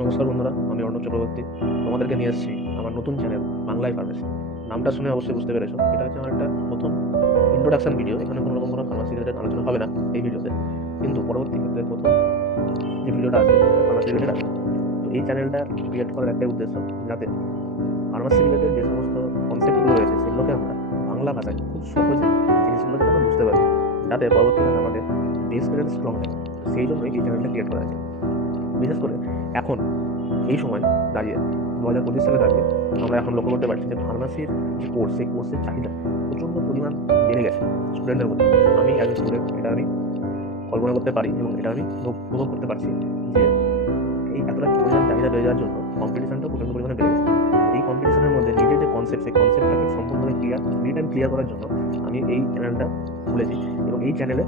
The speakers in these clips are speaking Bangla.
নমস্কার বন্ধুরা, আমি অর্ণব চক্রবর্তী। তোমাদেরকে নিয়ে এসেছি আমার নতুন চ্যানেল বাংলায় ফার্মেসি। নামটা শুনে অবশ্যই বুঝতে পেরেছো, এটা হচ্ছে আমার একটা প্রথম ইন্ট্রোডাকশন ভিডিও। এখানে কোনো রকম কোনো ফার্মাসি রিলেটেড আলোচনা হবে না এই ভিডিওতে, কিন্তু পরবর্তী ক্ষেত্রে প্রথম যে ভিডিওটা আসবে ফার্মাসি রিলেটেড আসবে। তো এই চ্যানেলটা ক্রিয়েট করার একটাই উদ্দেশ্য, যাতে ফার্মাসি রিলেটেড যে সমস্ত কনসেপ্টগুলো রয়েছে সেগুলোকে আমরা বাংলা ভাষায় খুব সহজে জিনিসগুলোকে আমরা বুঝতে পারি, যাতে পরবর্তীকালে আমাদের বেস যাতে স্ট্রং হয়। তো সেই জন্যই এই চ্যানেলটা ক্রিয়েট করা আছে। বিশেষ করে এখন এই সময় দাঁড়িয়ে 2025 সালে দাঁড়িয়ে আমরা এখন লক্ষ্য করতে পারছি যে ফার্মাসির যে কোর্স, সেই কোর্সের চাহিদা প্রচণ্ড পরিমাণ বেড়ে গেছে স্টুডেন্টের মধ্যে। আমি অ্যাজ এ স্টুডেন্ট এটা আমি কল্পনা করতে পারি এবং এটা আমি অনুভব করতে পারছি যে এই এতটা পরিমাণ চাহিদা বেড়ে যাওয়ার জন্য কম্পিটিশনটা প্রচণ্ড পরিমাণে বেড়ে গেছে। এই কম্পিটিশনের মধ্যে নিজের যে কনসেপ্ট, সেই কনসেপ্টটাকে সম্পূর্ণভাবে ক্লিয়ার করার জন্য আমি এই চ্যানেলটা খুলেছি। এবং এই চ্যানেলে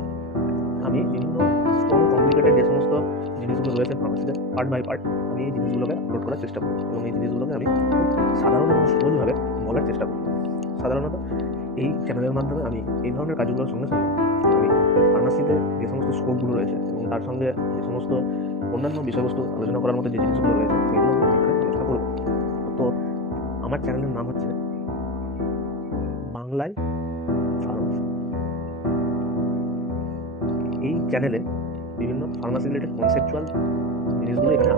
আমি বিভিন্ন স্ট্রং কমপ্লিকেটেড যে সমস্ত জিনিসগুলো রয়েছে ফার্মাসিতে পার্ট বাই পার্ট আমি এই জিনিসগুলোকে আপলোড করার চেষ্টা করি, এবং এই জিনিসগুলোকে আমি খুব সাধারণ এবং সহজভাবে বলার চেষ্টা করি। সাধারণত এই চ্যানেলের মাধ্যমে আমি এই ধরনের কাজগুলোর সঙ্গে সঙ্গে আমি ফার্মাসিতে যে সমস্ত স্কোপগুলো রয়েছে এবং তার সঙ্গে যে সমস্ত অন্যান্য বিষয়বস্তু আলোচনা করার মতো যে জিনিসগুলো রয়েছে সেগুলো আমি এখানে আলোচনা করব। তো আমার চ্যানেলের নাম হচ্ছে বাংলায় ফার্মাসি। এই চ্যানেলে বিভিন্ন ফার্মাসি রিলেটেড কনসেপচুয়াল জিনিসগুলো এখানে